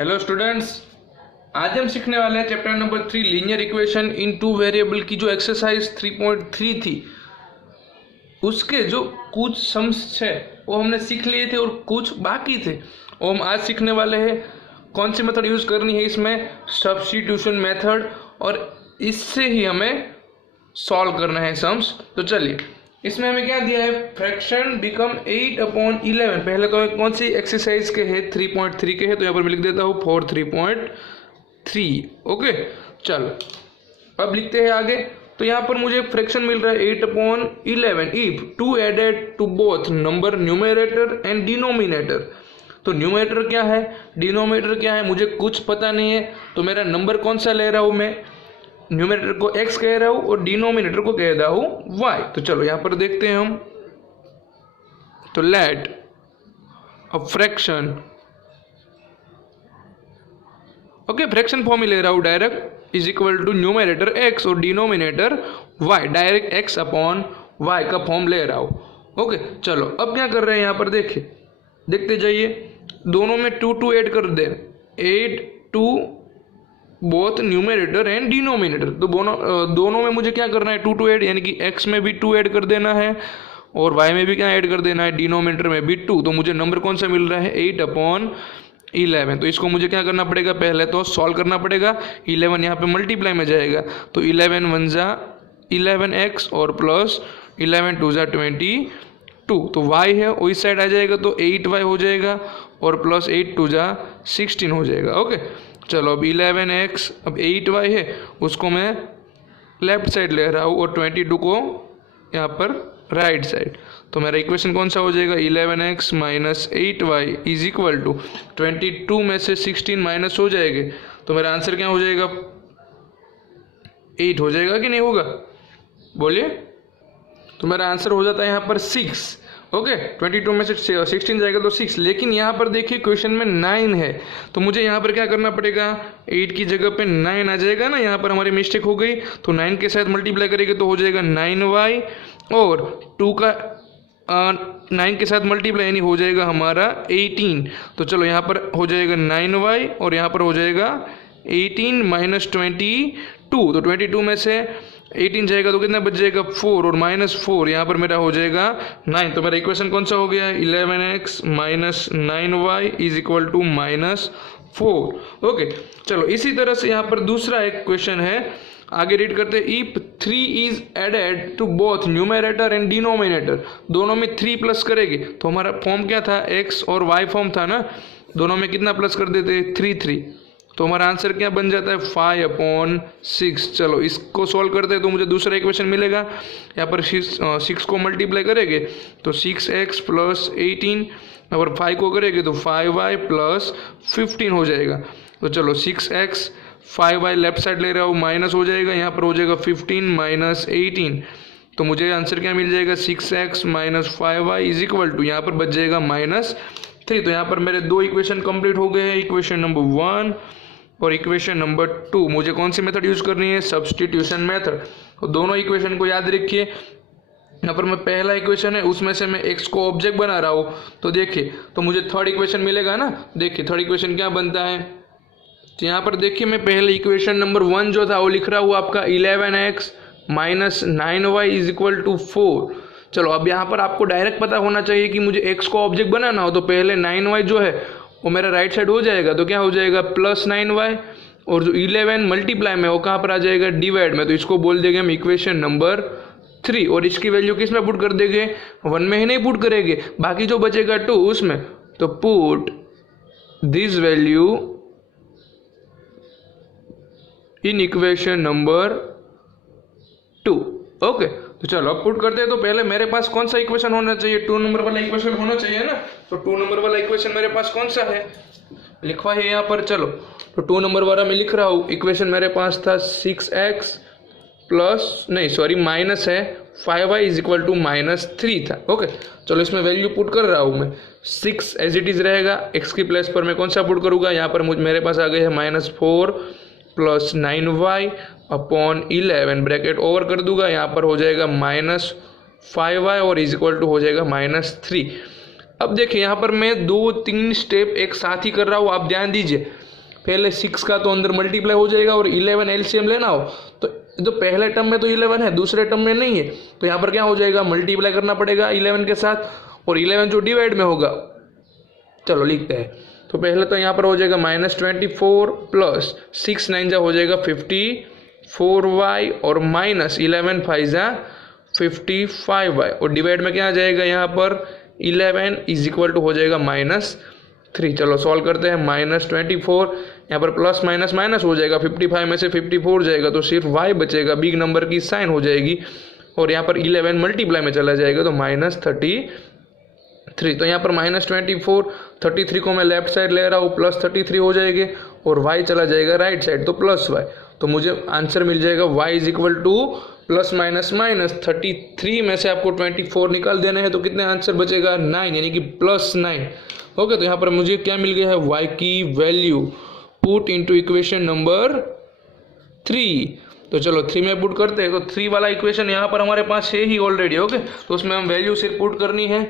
Hello students, आज हम सीखने वाले हैं chapter number 3 linear equation in two variable की जो एक्सरसाइज 3.3 थी उसके जो कुछ सम्स है वो हमने सीख लिए थे और कुछ बाकी थे। वो हम आज सीखने वाले हैं। कौन सी मेथड यूज़ करनी है इसमें? सब्स्टिट्यूशन मेथड, और इससे ही हमें सॉल्व करना है सम्स। तो चलिए, इसमें हमें क्या दिया है? Fraction become 8/11। पहले तो कौन सी एक्सरसाइज के है? 3.3 के है, तो यहाँ पर मैं लिख देता हूँ 4 3.3। ओके, चलो अब लिखते हैं आगे। तो यहाँ पर मुझे फ्रैक्शन मिल रहा है 8/11 if 2 added to both number numerator and denominator. तो न्यूमरेटर क्या है, डिनोमिनेटर क्या है, मुझे कुछ पता नहीं है। तो मेरा नंबर कौन सा ले रहा हूँ मैं? न्यूमरेटर को x कह रहा हूँ और डिनोमिनेटर को कह रहा हूँ y। तो चलो यहाँ पर देखते हैं हम। तो let a fraction, okay, fraction form में ले रहा हूँ direct, is equal to numerator x और denominator y। Direct x upon y का फॉर्म ले रहा हूँ। ओके, चलो अब क्या कर रहे हैं यहाँ पर देखिए, देखते जाइए। दोनों में 2 ऐड कर दे, 8 2 बोथ न्यूमरेटर एंड डिनोमिनेटर। तो दोनों में मुझे क्या करना है? 2 ऐड, यानी कि x में भी 2 ऐड कर देना है और y में भी क्या ऐड कर देना है? डिनोमिनेटर में भी 2। तो मुझे नंबर कौन सा मिल रहा है? 8/11। तो इसको मुझे क्या करना पड़ेगा? पहले तो सॉल्व करना पड़ेगा। 11 यहाँ पे मल्टीप्लाई में जाएगा, तो 11 1 जा 11x और प्लस 11 2 जा 22। तो y है वो इस साइड आ जाएगा, तो 8y हो जाएगा और प्लस 8 2 जा 16 हो जाएगा। ओके, चलो अब 11x, अब 8y है उसको मैं लेफ्ट साइड ले रहा हूँ और 22 को यहाँ पर राइट साइड। तो मेरा इक्वेशन कौन सा हो जाएगा? 11x minus 8y is equal to 22 में से 16 माइनस हो जाएंगे, तो मेरा आंसर क्या हो जाएगा? 8 हो जाएगा कि नहीं होगा? बोलिए। तो मेरा आंसर हो जाता है यहाँ पर 6। ओके, 22 में से 16 जाएगा तो 6। लेकिन यहाँ पर देखिए क्वेश्चन में 9 है, तो मुझे यहाँ पर क्या करना पड़ेगा? 8 की जगह पे 9 आ जाएगा ना, यहाँ पर हमारी मिस्टेक हो गई। तो 9 के साथ मल्टीप्लाई करेंगे तो हो जाएगा 9y और 2 का 9 के साथ मल्टीप्लाई यानी हो जाएगा हमारा 18। तो चलो यहाँ पर हो जाएगा 9y और यहाँ पर हो जाएगा 18 माइनस 22। तो 22 में से 18 जाएगा तो कितना बच जाएगा? 4 और माइनस 4 यहाँ पर मेरा हो जाएगा 9। तो मेरा इक्वेशन कौन सा हो गया? 11x minus 9y is equal to -4। Okay, चलो इसी तरह से यहाँ पर दूसरा एक क्वेश्चन है, आगे रीड करते हैं। If 3 is added to both numerator and denominator, दोनों में 3 प्लस करेंगे। तो हमारा फॉर्म क्या था? x और y फॉर्म था ना, दोनों में कितना प्लस कर देते? 3। तो हमारा आंसर क्या बन जाता है? 5/6। चलो इसको सॉल्व करते हैं तो मुझे दूसरा इक्वेशन मिलेगा। यहाँ पर 6 को मल्टीप्लाई करेंगे तो 6x प्लस 18 और 5 को करेंगे तो 5y प्लस 15 हो जाएगा। तो चलो 6x 5y लेफ्ट साइड ले रहा हूँ, माइनस हो जाएगा, यहाँ पर हो जाएगा 15 माइनस 18। तो मुझे आंसर क्या मिल जाएगा? 6x minus 5y is equal to, यहाँ पर बच जाएगा -3। तो यहाँ पर मेरे 2 इक्वेशन कंप्लीट हो गए हैं, इक्वेशन नंबर 1 और इक्वेशन नंबर 2। मुझे कौन सी मेथड यूज़ करनी है? Substitution method. तो दोनों इक्वेशन को याद रखिए। यहाँ पर मैं पहला इक्वेशन है उसमें से मैं x को ऑब्जेक्ट बना रहा हूँ, तो देखिए तो मुझे थर्ड इक्वेशन मिलेगा ना। देखिए थर्ड इक्वेशन क्या बनता है, तो यहाँ पर देखिए मैं पहले इक्वेशन नंबर 1 जो था वो लिख रहा हूँ आपका 11x minus 9y is equal to 4। चलो अब यहाँ पर आपको डायरेक्ट पता होना चाहिए कि मुझे x को ऑब्जेक्ट बनाना हो, तो पहले 9y जो है वो मेरा राइट साइड हो जाएगा, तो क्या हो जाएगा? प्लस 9y, और जो 11 मल्टीप्लाई में वो कहाँ पर आ जाएगा? डिवाइड में। तो इसको बोल देंगे हम इक्वेशन नंबर 3। और इसकी वैल्यू किस में पुट कर देंगे? 1 में ही नहीं पुट करेंगे, बाकी जो बचेगा 2 उसमें। तो put this value in equation number 2। Okay, तो चलो अब पुट करते हैं। तो पहले मेरे पास कौन सा इक्वेशन होना चाहिए? 2 नंबर वाला इक्वेशन होना चाहिए ना। तो 2 नंबर वाला इक्वेशन मेरे पास कौन सा है? लिखवा है यहाँ पर। चलो तो 2 नंबर वाला मैं लिख रहा हूँ। इक्वेशन मेरे पास था 6x प्लस नहीं सॉरी माइनस है 5y इज इक्वल टू -3 था। ओके, चलो इसमें वैल्यू पुट कर रहा हूँ मैं। 6 एज इट इज़ रहेगा, x की प्लेस पर मैं कौन सा पुट करूँगा? यहाँ पर मेरे पास आ गए है -4 plus 9y upon 11 bracket over कर दूंगा, यहाँ पर हो जाएगा -5y और इज इक्वल टू हो जाएगा -3। अब देखिए यहाँ पर मैं 2-3 स्टेप एक साथ ही कर रहा हूँ, आप ध्यान दीजिए। पहले 6 का तो अंदर मल्टीप्लाई हो जाएगा और 11 एलसीएम लेना हो तो पहले टर्म में तो 11 है, दूसरे टर्म में नहीं है, तो यहाँ पर क्या हो जाएगा, मल्टीप्लाई करना पड़ेगा 11 के साथ, और 11 जो डिवाइड में होगा, चलो लिखते हैं। तो पहले तो यहाँ पर हो जाएगा -24 प्लस 6 9 जा हो जाएगा 54y और माइनस 11 5 जा 55y, और डिवाइड में क्या आ जाएगा यहाँ पर 11 इज इक्वल टू हो जाएगा -3। चलो सॉल्व करते हैं। -24 यहाँ पर प्लस माइनस माइनस हो जाएगा, 55 में से 54 जाएगा तो सिर्फ y बचेगा, बिग नंबर की साइन हो जाएगी, और यहाँ पर 11 मल्टीप्लाई में चला जाएगा तो -33। तो यहाँ पर -24 33 को मैं लेफ्ट साइड ले रहा हूँ, +33 हो जाएंगे, और y चला जाएगा राइट साइड तो +y। तो मुझे आंसर मिल जाएगा y is equal two plus minus minus 33 में से आपको 24 निकाल देना है, तो कितने आंसर बचेगा 9, यानी कि +9। ओके, तो यहाँ पर मुझे क्या मिल गया है, y की value put into equation number 3। तो चलो 3 में पुट करते हैं, तो 3 वाला इक्वेशन यहाँ पर हमारे पास है ही ऑलरेडी। ओके, तो उसमें हम वैल्यू सिर्फ पुट करनी है।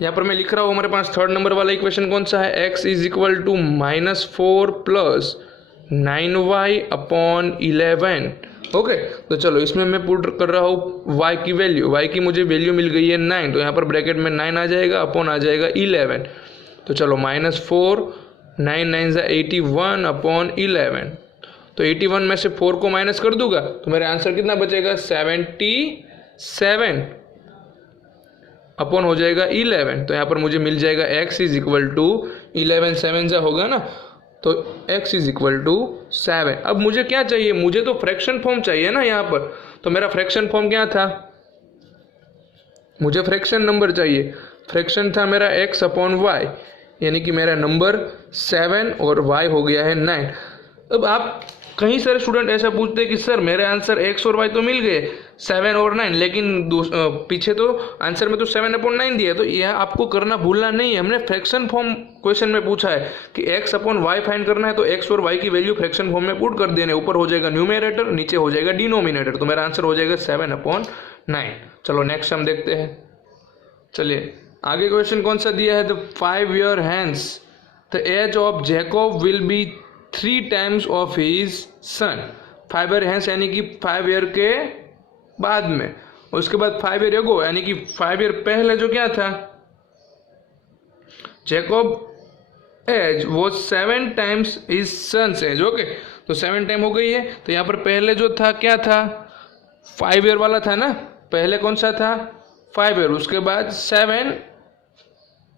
यहाँ पर मैं लिख रहा हूँ हमारे पास थर्ड नंबर वाला इक्वेशन कौन सा है, x is equal to -4 plus 9y upon 11। Okay, तो चलो इसमें मैं पुट कर रहा हूँ y की वैल्यू, y की मुझे वैल्यू मिल गई है 9, तो यहाँ पर ब्रैकेट में 9 आ जाएगा, अपॉन आ जाएगा 11। तो चलो -4 9 9 जा 81 अपॉन 11, तो 81 में से 4 को माइनस कर दूंगा तो मेरा आंसर कितना बचेगा 77 अपॉन हो जाएगा 11। तो यहाँ पर मुझे मिल जाएगा x इज इक्वल टू 11 7 जा होगा ना, तो x इज इक्वल टू 7। अब मुझे क्या चाहिए, मुझे तो फ्रैक्शन फॉर्म चाहिए ना यहाँ पर, तो मेरा फ्रैक्शन फॉर्म क्या था, मुझे फ्रैक्शन नंबर चाहिए, फ्रैक्शन था मेरा x अपॉन y, यानी कि मेरा नंबर 7 और y हो गया है 9। अब आप कई सारे स्टूडेंट ऐसा पूछते हैं कि सर मेरे आंसर x और y तो मिल गए 7 और 9, लेकिन पीछे तो आंसर में तो 7/9 दिया है, तो यह आपको करना भूलना नहीं है। हमने फ्रैक्शन फॉर्म क्वेश्चन में पूछा है कि x अपॉन y फाइंड करना है, तो x और y की वैल्यू फ्रैक्शन फॉर्म में पुट कर देने, ऊपर हो जाएगा न्यूमरेटर, नीचे हो जाएगा डिनोमिनेटर, तो मेरा आंसर हो जाएगा 7/9। चलो नेक्स्ट हम देखते हैं। चलिए आगे क्वेश्चन कौन सा दिया है, the 5 year hence the age of Jacob will be 3 times of his son. 5 year hence यानी कि 5 year के बाद में, उसके बाद 5 year ago यानी कि 5 year पहले जो क्या था, जैकब एज वो 7 times his son's age. Okay, तो 7 टाइम हो गई है, तो यहाँ पर पहले जो था क्या था, 5 year वाला था ना, पहले कौन सा था 5 year, उसके बाद 7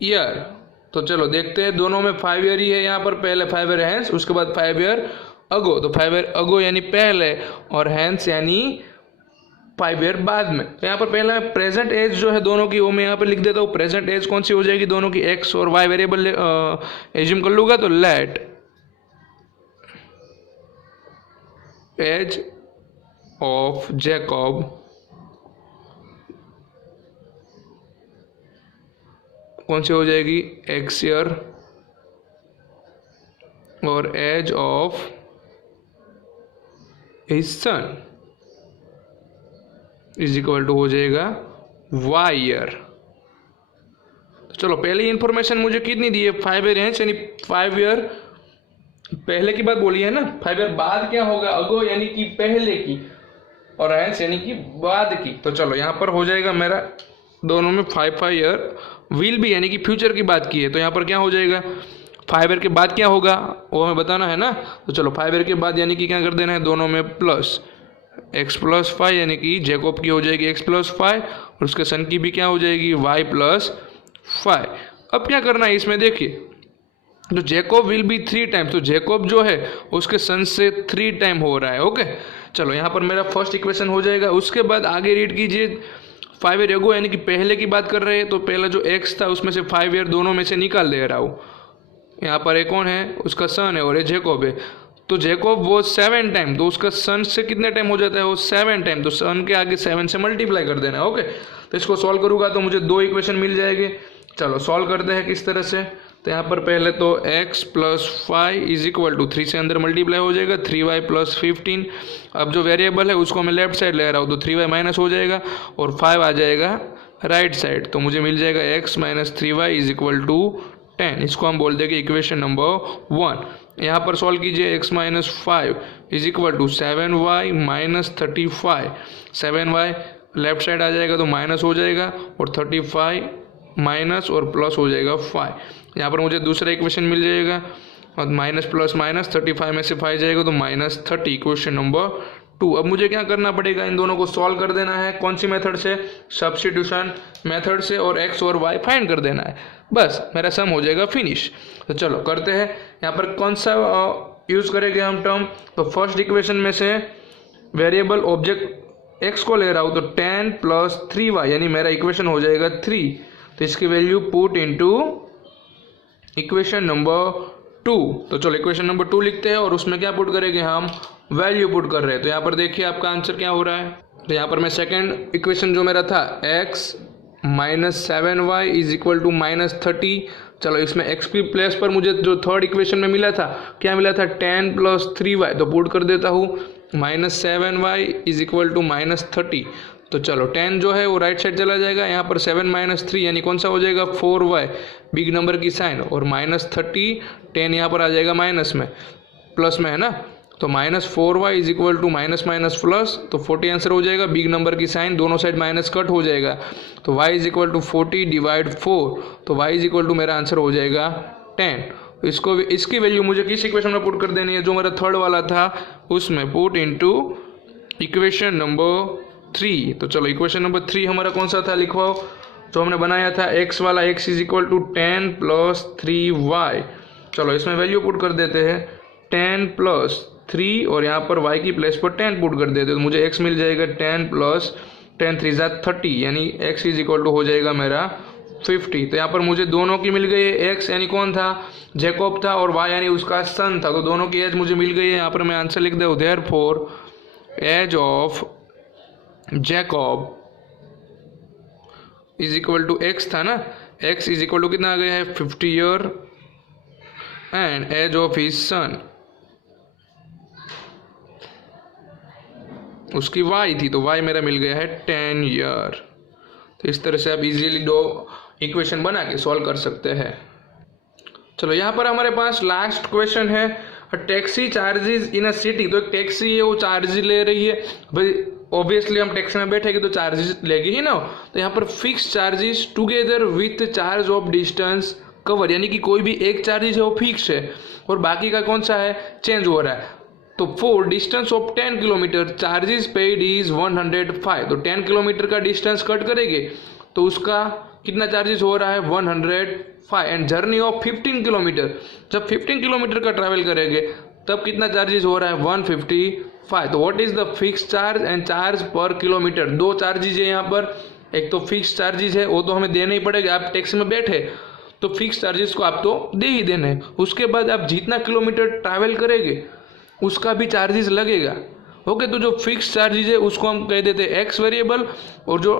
year। तो चलो देखते हैं, दोनों में 5 year ही है, यहाँ पर पहले 5 year हैंस, उसके बाद 5 year अगो, तो 5 year अगो यानी पहले, और हैंस यानी 5 year बाद में। तो यहाँ पर पहला प्रेजेंट एज जो है दोनों की, वो मैं यहाँ पर लिख देता हूँ। प्रेजेंट एज कौन सी हो जाएगी, दोनों की x और y वेरिएबल एज्यूम कर लूँगा, तो लेट एज ऑफ जैकब कौन सी हो जाएगी, x ईयर, और age of his son is equal to हो जाएगा y ईयर। तो चलो पहले इंफॉर्मेशन मुझे कितनी दी है, 5 year है, यानी 5 year पहले की बात बोली है ना, 5 year बाद क्या होगा, अगो यानी कि पहले की, और हैंस यानी कि बाद की। तो चलो यहाँ पर हो जाएगा मेरा दोनों में 5 year विल भी यानी कि फ्यूचर की बात की है, तो यहाँ पर क्या हो जाएगा, 5 year के बाद क्या होगा वो हमें बताना है ना। तो चलो 5 year के बाद यानी कि क्या कर देना है, दोनों में प्लस x + 5 यानी कि जैकब की हो जाएगी x + 5, और उसके सन की भी क्या हो जाएगी y + 5। अब क्या करना है इसमें, देखिए तो जैकब विल बी 3 टाइम्स, तो जैकब जो है उसके सन से 3 टाइम हो रहा है। ओके, चलो यहाँ पर मेरा फर्स्ट इक्वेशन हो जाएगा। उसके बाद आगे रीड कीजिए, 5 year ago यानी कि पहले की बात कर रहे हैं, तो पहला जो x था उसमें से 5 year दोनों में से निकाल दे रहा हूँ। यहाँ पर एक कौन है, उसका सन है, और ये जैकब है। तो जैकब वो 7 टाइम, तो उसका सन से कितने टाइम हो जाता है, वो 7 टाइम, तो सन के आगे 7 से मल्टीप्लाई कर देना है। ओके, तो इसको सॉल्व करूँगा तो मुझे 2 इक्वेशन मिल जाएंगे। चलो सॉल्व करते हैं किस तरह से। तो यहाँ पर पहले तो x + 5 इज इक्वल टू 3 से अंदर मल्टीप्लाई हो जाएगा 3y + 15। अब जो वेरिएबल है उसको मैं लेफ्ट साइड ले रहा हूँ, तो 3y माइनस हो जाएगा और 5 आ जाएगा राइट साइड, तो मुझे मिल जाएगा x - 3y is equal to 10, इसको हम बोल देंगे इक्वेशन नंबर 1। यहाँ पर सॉल्व कीजिए, x minus 5 is equal to 7y minus 35। 7y left side आ जाएगा तो माइनस हो जाएगा, और 35 माइनस और प्लस हो जाएगा 5। यहाँ पर मुझे दूसरा इक्वेशन मिल जाएगा, और माइनस प्लस माइनस 35 में से 5 जाएगा तो माइनस 30, इक्वेशन नंबर 2। अब मुझे क्या करना पड़ेगा, इन दोनों को सॉल्व कर देना है। कौन सी मेथड से? सब्स्टिट्यूशन मेथड से, और x और y फाइंड कर देना है। बस मेरा सम हो जाएगा फिनिश। तो चलो करते हैं। यहाँ पर कौन सा यूज़ करेंगे हम टर्म? तो फर्स्ट इक्वेशन में से वेरिएबल ऑब्जेक्ट x को ले रहा हूँ, तो 10 प्लस 3y, यानी मेरा इक्वेशन हो जाएगा 3। तो इसकी value put into equation number 2। तो चलो इक्वेशन नंबर 2 लिखते हैं, और उसमें क्या पुट करेंगे हम? वैल्यू पुट कर रहे हैं। तो यहाँ पर देखिए आपका आंसर क्या हो रहा है। तो यहाँ पर मैं सेकेंड इक्वेशन जो मेरा था, x minus 7y is equal to minus 30। चलो इसमें x की प्लेस पर मुझे जो थर्ड इक्वेशन में मिला था, क्या मिला था? 10 प्लस 3y, तो पुट कर देता हूँ minus 7y is equal to minus 30। तो चलो 10 जो है वो राइट साइड चला जाएगा, यहाँ पर 7 माइनस 3 यानी कौन सा हो जाएगा? 4y, बिग नंबर की साइन, और माइनस 30, 10 यहाँ पर आ जाएगा माइनस में, प्लस में है ना, तो minus 4y is equal to minus minus plus, तो 40 आंसर हो जाएगा। बिग नंबर की साइन, दोनों साइड माइनस कट हो जाएगा, तो y is equal to 40 divide 4, तो y इज इक्वल टू मेरा आंसर हो जाएगा 10। तो इसकी वैल्यू मुझे किस इक्वेशन में पुट कर देनी है? जो मेरा थर्ड वाला था उसमें, पुट इनटू इक्वेशन नंबर 3। तो चलो इक्वेशन नंबर 3 हमारा कौन सा था? लिखवाओ। जो हमने बनाया था x वाला, x is equal to 10 plus 3y। चलो इसमें वैल्यू पुट कर देते हैं, 10 प्लस 3, और यहाँ पर y की प्लेस पर 10 पुट कर देते हैं, तो मुझे x मिल जाएगा 10 प्लस 10 3 जा 30, यानी x इज इक्वल टू हो जाएगा मेरा 50। तो यहाँ पर मुझे दोनों की मिल गई है। x यानी कौन था? जैकब था, और y यानी उसका सन था, तो दोनों की एज मुझे मिल गई है। यहाँ पर मैं आंसर लिख दूँ, therefore age of Jacob is equal to x था ना, x इज इक्वल टू कितना आ गया है? 50 year, and age of his son उसकी y थी, तो y मेरा मिल गया है 10 ईयर। तो इस तरह से आप इजीली दो इक्वेशन बना के सॉल्व कर सकते हैं। चलो यहाँ पर हमारे पास लास्ट क्वेश्चन है, टैक्सी चार्जेस इन अ सिटी। तो एक टैक्सी है, वो चार्ज ले रही है भाई, ऑब्वियसली हम टैक्सी में बैठेंगे तो चार्जेस लेगी ही ना। तो यहाँ पर fix charges together with charge of distance cover, यानी कि कोई भी एक चार्जेस है वो फिक्स है, और बाकी का कौन सा है? चेंज हो रहा है। तो for distance of 10 kilometre charges paid is 105। तो 10 किलोमीटर का डिस्टेंस कट करेंगे तो उसका कितना चार्जेस हो रहा है? 105। एंड जर्नी ऑफ 15 किलोमीटर, जब 15 किलोमीटर का ट्रैवल करेंगे तब कितना चार्जेस हो रहा है? 155। तो what is the fix charge and charge per kilometre? दो चार्जेस है यहाँ पर, एक तो फिक्स चार्जेस है, वो तो हमें देना ही पड़ेगा। आप टैक्सी में बैठे तो फिक्स चार्जेस को आप तो दे ही देने हैं। उसके बाद आप जितना किलोमीटर ट्रैवल करेंगे उसका भी चार्जेस लगेगा। ओके, तो जो फिक्स चार्जेस है उसको हम कह देते हैं एक्स वेरिएबल, और जो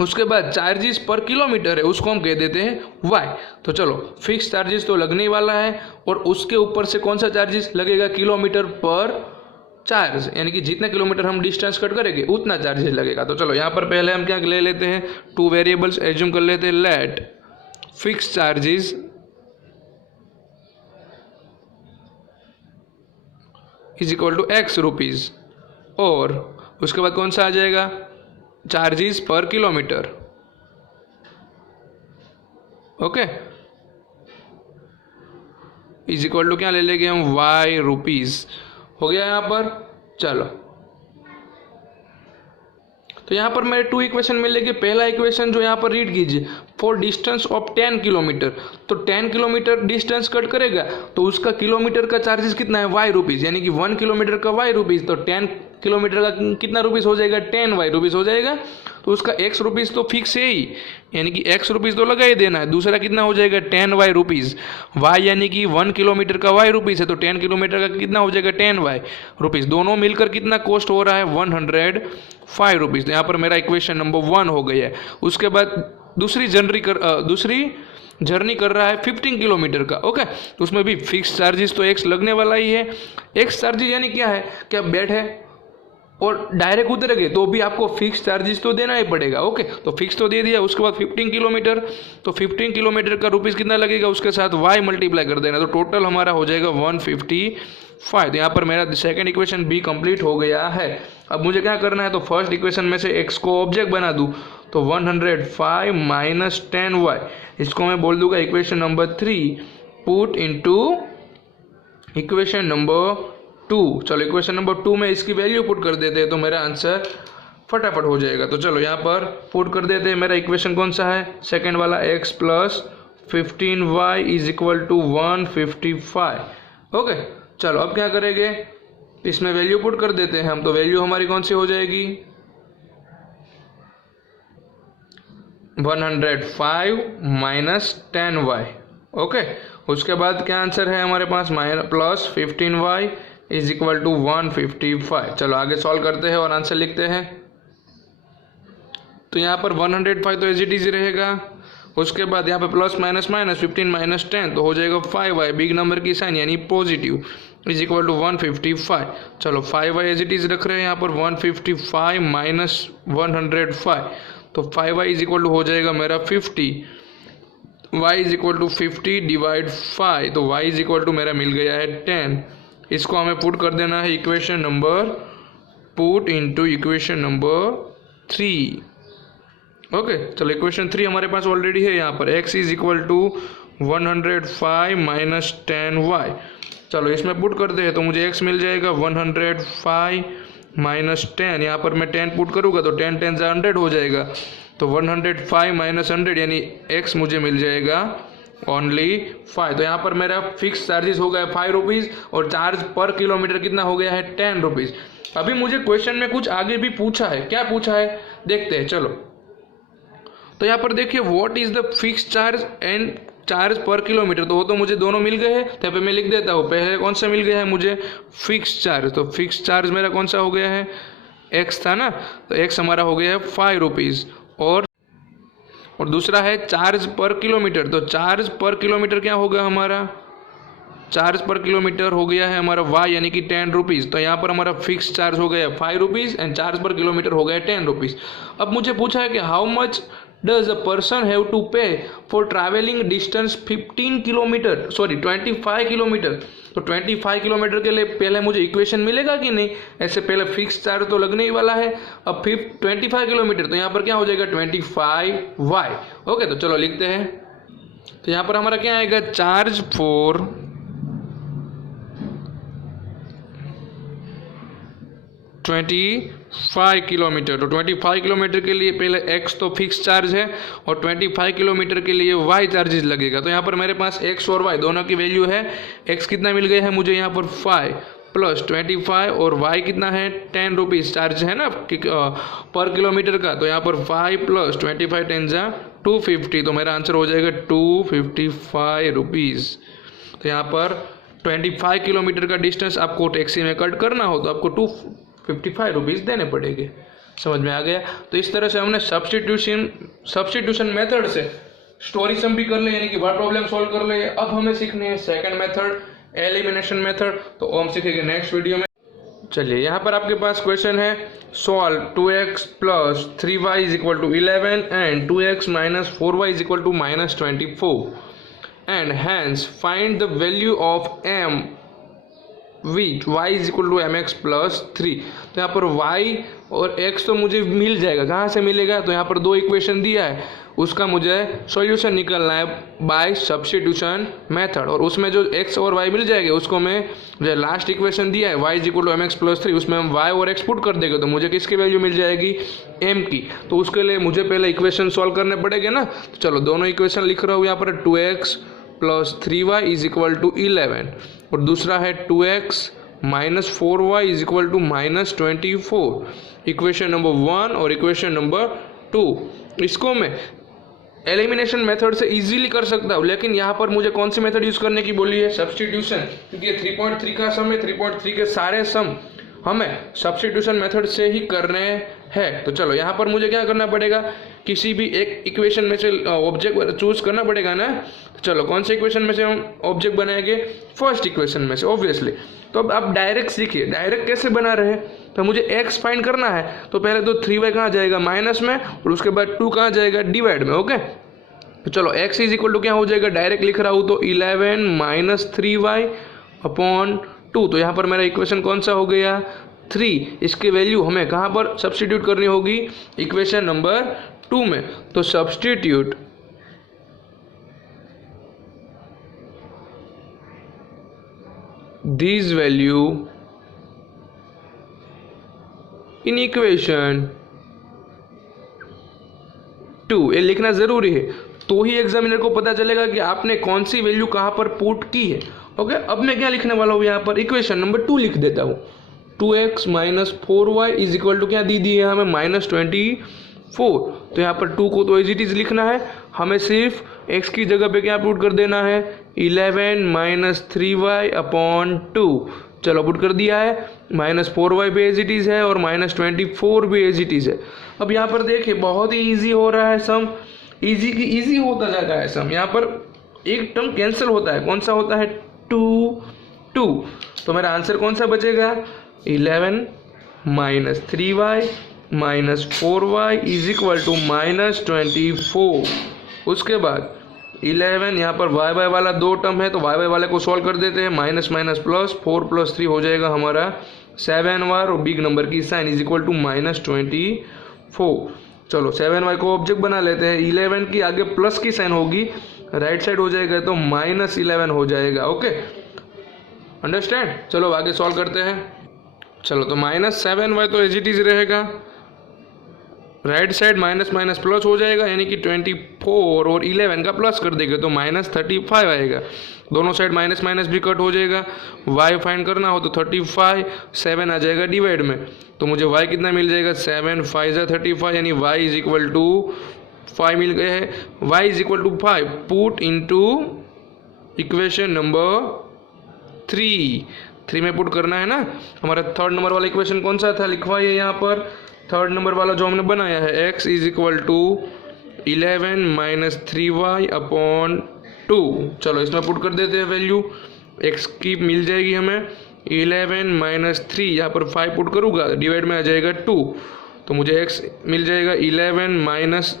उसके बाद चार्जेस पर किलोमीटर है उसको हम कह देते हैं वाई। तो चलो फिक्स चार्जेस तो लगने वाला है, और उसके ऊपर से कौन सा चार्जेस लगेगा? किलोमीटर पर चार्ज, यानी कि जितने किलोमीटर हम डिस्टेंस कट करेंगे उतना चार्जेस लगेगा। तो चलो यहाँ पर पहले हम क्या ले लेते हैं? टू वेरिएबल्स एज्यूम कर लेते हैं। Let fix charges is equal to x rupees, और उसके बाद कौन सा आ जाएगा? Charges per kilometre. Okay, is equal to क्या ले लेंगे हम? Y rupees. हो गया यहाँ पर। चलो तो यहाँ पर मेरे टू इक्वेशन मिलेगी। पहला इक्वेशन जो यहाँ पर रीड कीजिए, फॉर डिस्टेंस ऑफ 10 किलोमीटर। तो 10 किलोमीटर डिस्टेंस कट करेगा तो उसका किलोमीटर का चार्जेस कितना है? वाई रुपीज़, यानी कि 1 किलोमीटर का वाई रुपीज़। तो 10 किलोमीटर का कितना रुपीज़ हो जाएगा? 10 वाई रुपीज़ हो जाएगा। तो उसका एक्स रुपीज़ तो फिक्स है ही, यानी कि एक्स रुपीज़ तो लगा ही देना है। दूसरा कितना हो जाएगा? 10 वाई रुपीज़। वाई यानी कि 1 किलोमीटर का वाई रुपीज़ है, तो 10 किलोमीटर का कितना हो जाएगा? 10 वाई रुपीज़। दोनों मिलकर कितना कॉस्ट हो रहा है? 105 रुपीज़। तो यहाँ पर मेरा इक्वेशन नंबर 1 हो गया है। उसके बाद दूसरी जर्नी कर रहा है 15 किलोमीटर का। ओके, तो उसमें भी फिक्स चार्जेस तो एक्स लगने वाला ही है। एक्स चार्जेस यानी क्या है? कि आप बैठे और डायरेक्ट उतरेंगे तो भी आपको फिक्स चार्जेस तो देना ही पड़ेगा। ओके, तो फिक्स तो दे दिया। उसके बाद 15 किलोमीटर, तो 15 किलोमीटर का रुपीज़ कितना लगेगा, उसके साथ y मल्टीप्लाई कर देना, तो टोटल हमारा हो जाएगा 155। तो यहाँ पर मेरा सेकंड इक्वेशन भी कंप्लीट हो गया है। अब मुझे क्या करना है, तो फर्स्ट इक्वेशन में से x को ऑब्जेक्ट बना दूँ, तो 105 माइनस 10y, इसको मैं बोल दूंगा equation number 3, put into equation number 2। चलो इक्वेशन नंबर 2 में इसकी वैल्यू पुट कर देते हैं तो मेरा आंसर फटाफट हो जाएगा। तो चलो यहाँ पर पुट कर देते हैं। मेरा इक्वेशन कौन सा है, सेकंड वाला, x plus 15y is equal to 155। Okay, चलो अब क्या करेंगे, इसमें वैल्यू पुट कर देते हैं हम। तो वैल्यू हमारी कौन सी हो जाएगी, 105 माइनस 10y। ओके, उसके बाद क्या आंसर है हमारे पास, plus 15y is equal to 155। चलो आगे सॉल्व करते हैं और आंसर लिखते हैं। तो यहाँ पर 105 तो एज इट इज रहेगा। उसके बाद यहाँ पे प्लस माइनस माइनस 15 माइनस 10 तो हो जाएगा 5y, बिग नंबर की साइन यानी पॉजिटिव, इज इक्वल टू 155। चलो 5y एज इट इज रख रहे हैं यहाँ पर, 155 माइनस 105, तो 5y इज इक्वल टू हो जाएगा मेरा 50, y is equal to 50 divide 5, तो y इज इक्वल टू मेरा मिल गया है 10। इसको हमें पुट कर देना है equation number, put into equation number 3। Okay, चलो इक्वेशन 3 हमारे पास ऑलरेडी है यहाँ पर, x is equal to 105 minus 10y। चलो इसमें पुट करते हैं तो मुझे x मिल जाएगा 105 माइनस 10, यहाँ पर मैं 10 पुट करूँगा तो 10 10 से 100 हो जाएगा, तो 105 माइनस 100 यानी x मुझे मिल जाएगा ओनली 5। तो यहाँ पर मेरा फिक्स चार्जेस हो गया 5 रुपीज़ और चार्ज पर किलोमीटर कितना हो गया है 10 रुपीज़। अभी मुझे क्वेश्चन में कुछ आगे भी पूछा है, क्या पूछा है देखते हैं। चलो तो यहाँ पर देखिए, what is the fix charge and charge per kilometre, तो वो तो मुझे दोनों मिल गए हैं। तो यहाँ पे मैं लिख देता हूँ, पहले कौन सा मिल गया है मुझे, फिक्स चार्ज। तो फिक्स चार्ज मेरा कौन सा हो गया है, x था ना, तो x हमारा हो गया है 5 रुपीज़। और दूसरा है चार्ज पर किलोमीटर, तो चार्ज पर किलोमीटर क्या होगा हमारा, चार्ज पर किलोमीटर हो गया है हमारा y यानी कि 10 रुपीज़। तो यहाँ पर हमारा फिक्स चार्ज हो गया 5 rupees and charge per kilometre हो गया 10 रुपीज़। अब मुझे पूछा है कि how much does a person have to pay for travelling distance 25 kilometre. तो 25 किलोमीटर के लिए पहले मुझे इक्वेशन मिलेगा कि नहीं, ऐसे पहले फिक्स चार्ज तो लगने ही वाला है। अब 25 किलोमीटर, तो यहाँ पर क्या हो जाएगा 25y। ओके, तो चलो लिखते हैं। तो यहाँ पर हमारा क्या आएगा, चार्ज फॉर 25 किलोमीटर। तो 25 किलोमीटर के लिए पहले x तो फिक्स चार्ज है और 25 किलोमीटर के लिए y चार्जेस लगेगा। तो यहाँ पर मेरे पास x और y दोनों की वैल्यू है। x कितना मिल गया है मुझे यहाँ पर 5 प्लस 25 और y कितना है 10 रुपीज़ चार्ज है ना पर किलोमीटर का। तो यहाँ पर 5 प्लस 25 10 जा 250, तो मेरा आंसर हो जाएगा 255 रुपीज़। तो यहाँ पर 25 किलोमीटर का डिस्टेंस आपको टैक्सी में कट करना हो तो आपको 255 रुपीज़ देने पड़ेंगे। समझ में आ गया। तो इस तरह से हमने सब्स्टिट्यूशन मेथड से स्टोरी सम भी कर ले, यानी कि वर्ड प्रॉब्लम सॉल्व कर ले। अब हमें सीखनी है सेकंड मेथड, एलिमिनेशन मेथड, तो हम सीखेंगे नेक्स्ट वीडियो में। चलिए यहाँ पर आपके पास क्वेश्चन है, solve 2x plus 3y is equal to 11 and 2x minus 4y is equal to minus 24 and hence find the value of m which y is equal to mx plus 3। तो यहाँ पर y और x तो मुझे मिल जाएगा, कहाँ से मिलेगा, तो यहाँ पर दो इक्वेशन दिया है, उसका मुझे सॉल्यूशन निकालना है बाय सब्स्टिट्यूशन मेथड। और उसमें जो x और y मिल जाएगा उसको मैं जो लास्ट इक्वेशन दिया है y is equal to mx plus 3, उसमें हम y और x पुट कर देंगे तो मुझे किसकी वैल्यू मिल जाएगी, m की। तो उसके लिए मुझे पहले इक्वेशन सॉल्व करने पड़ेंगे ना। तो चलो दोनों इक्वेशन लिख रहा हूँ यहाँ पर, 2x plus 3y is equal to 11 और दूसरा है 2x minus 4y is equal to minus 24, equation number 1 और इक्वेशन नंबर 2। इसको मैं एलिमिनेशन मेथड से इजीली कर सकता हूँ, लेकिन यहाँ पर मुझे कौन सी मेथड यूज़ करने की बोली है, सब्स्टिट्यूशन, क्योंकि ये 3.3 का सम है, 3.3 के सारे सम हमें सब्स्टिट्यूशन मेथड से ही करने हैं। तो चलो यहाँ पर मुझे क्या करना पड़ेगा, किसी भी एक इक्वेशन में से ऑब्जेक्ट चूज करना पड़ेगा ना। चलो कौन से इक्वेशन में से हम ऑब्जेक्ट बनाएंगे, फर्स्ट इक्वेशन में से ऑब्वियसली। तो अब आप डायरेक्ट सीखिए डायरेक्ट कैसे बना रहे। तो मुझे x फाइंड करना है, तो पहले तो 3y कहाँ जाएगा माइनस में, और उसके बाद 2 कहाँ जाएगा डिवाइड में। ओके तो चलो x इज इक्वल टू क्या हो जाएगा, डायरेक्ट लिख रहा हूँ तो 11 माइनस 3y अपॉन 2। तो यहाँ पर मेरा इक्वेशन कौन सा हो गया 3। इसकी वैल्यू हमें कहाँ पर सब्स्टिट्यूट करनी होगी, इक्वेशन नंबर 2 में। तो substitute this value in equation 2, ये लिखना जरूरी है, तो ही एग्जामिनर को पता चलेगा कि आपने कौन सी वैल्यू कहाँ पर पुट की है। ओके अब मैं क्या लिखने वाला हूँ यहाँ पर, इक्वेशन नंबर 2 लिख देता हूँ। 2x minus 4y is equal to क्या दी दी है हमें -24। तो यहाँ पर 2 को तो एज इट इज लिखना है, हमें सिर्फ x की जगह पे क्या पुट कर देना है 11 माइनस 3y अपॉन 2। चलो पुट कर दिया है, -4y भी एज इट इज है और -24 भी एज इट इज है। अब यहाँ पर देखिए बहुत ही ईजी हो रहा है सम, ईजी की ईजी होता जाता है सम। यहाँ पर एक टर्म कैंसिल होता है, कौन सा होता है 2। तो मेरा आंसर कौन सा बचेगा 11 minus 3y minus 4y is equal to -24। उसके बाद 11 यहाँ पर वाई वाई वाला 2 टर्म है तो वाई वाई वाले को सॉल्व कर देते हैं, माइनस माइनस प्लस 4 + 3 हो जाएगा हमारा 7y और बिग नंबर की साइन इज इक्वल टू -24। चलो 7y को ऑब्जेक्ट बना लेते हैं, 11 की आगे प्लस की साइन होगी, राइट साइड हो जाएगा तो -11 हो जाएगा। Okay understand. चलो आगे सॉल्व करते हैं। चलो तो -7y तो एज इट इज रहेगा, right side minus minus plus हो जाएगा, यानी कि 24 और 11 का प्लस कर देंगे तो -35 आएगा। दोनों साइड माइनस माइनस भी कट हो जाएगा। y फाइंड करना हो तो 35 7 आ जाएगा डिवाइड में, तो मुझे y कितना मिल जाएगा 7 5 35, यानी y इज इक्वल टू 5 मिल गया है। y is equal to 5 put into equation number 3 में पुट करना है ना। हमारा थर्ड नंबर वाला इक्वेशन कौन सा था, लिखवाइए यहाँ पर थर्ड नंबर वाला जो हमने बनाया है, x is equal to 11 minus 3y upon 2। चलो इसमें पुट कर देते हैं वैल्यू, x की मिल जाएगी हमें 11 माइनस 3, यहाँ पर 5 पुट करूँगा डिवाइड में आ जाएगा 2, तो मुझे x मिल जाएगा 11 माइनस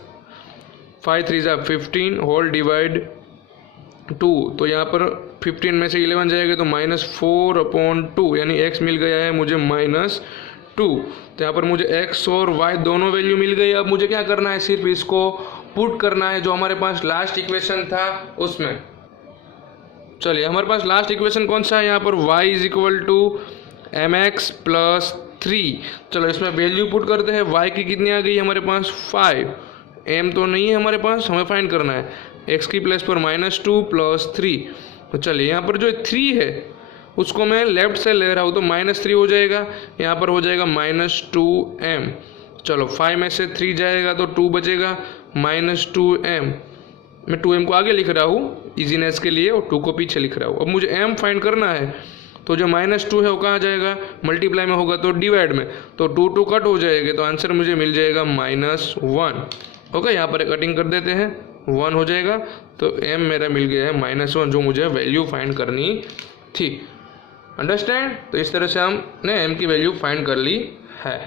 5 3 = 15 होल डिवाइड 2। तो यहाँ पर 15 में से 11 जाएगा तो -4 अपॉन 2, यानी x मिल गया है मुझे -2। तो यहाँ पर मुझे x और y दोनों वैल्यू मिल गई। अब मुझे क्या करना है, सिर्फ इसको पुट करना है जो हमारे पास लास्ट इक्वेशन था उसमें। चलिए हमारे पास लास्ट इक्वेशन कौन सा है, यहाँ पर y is equal to mx plus 3। चलो इसमें वैल्यू पुट करते हैं, y की कितनी आ गई हमारे पास 5, m तो नहीं है हमारे पास, हमें फाइंड करना है x की प्लेस पर -2 प्लस 3। तो चलिए यहाँ पर जो 3 है उसको मैं लेफ्ट से ले रहा हूँ तो -3 हो जाएगा, यहाँ पर हो जाएगा -2m। चलो 5 में से 3 जाएगा तो 2 बचेगा -2m। मैं 2m को आगे लिख रहा हूँ इजीनेस के लिए और 2 को पीछे लिख रहा हूँ। अब मुझे m फाइंड करना है, तो जो -2 है वो कहाँ जाएगा, मल्टीप्लाई में होगा तो डिवाइड में, तो 2 कट हो जाएगा तो आंसर मुझे मिल जाएगा -1। ओके यहाँ पर कटिंग कर देते हैं, 1 हो जाएगा, तो m मेरा मिल गया है -1, जो मुझे वैल्यू फाइंड करनी थी। अंडरस्टैंड। तो इस तरह से हमने m की वैल्यू फाइंड कर ली है।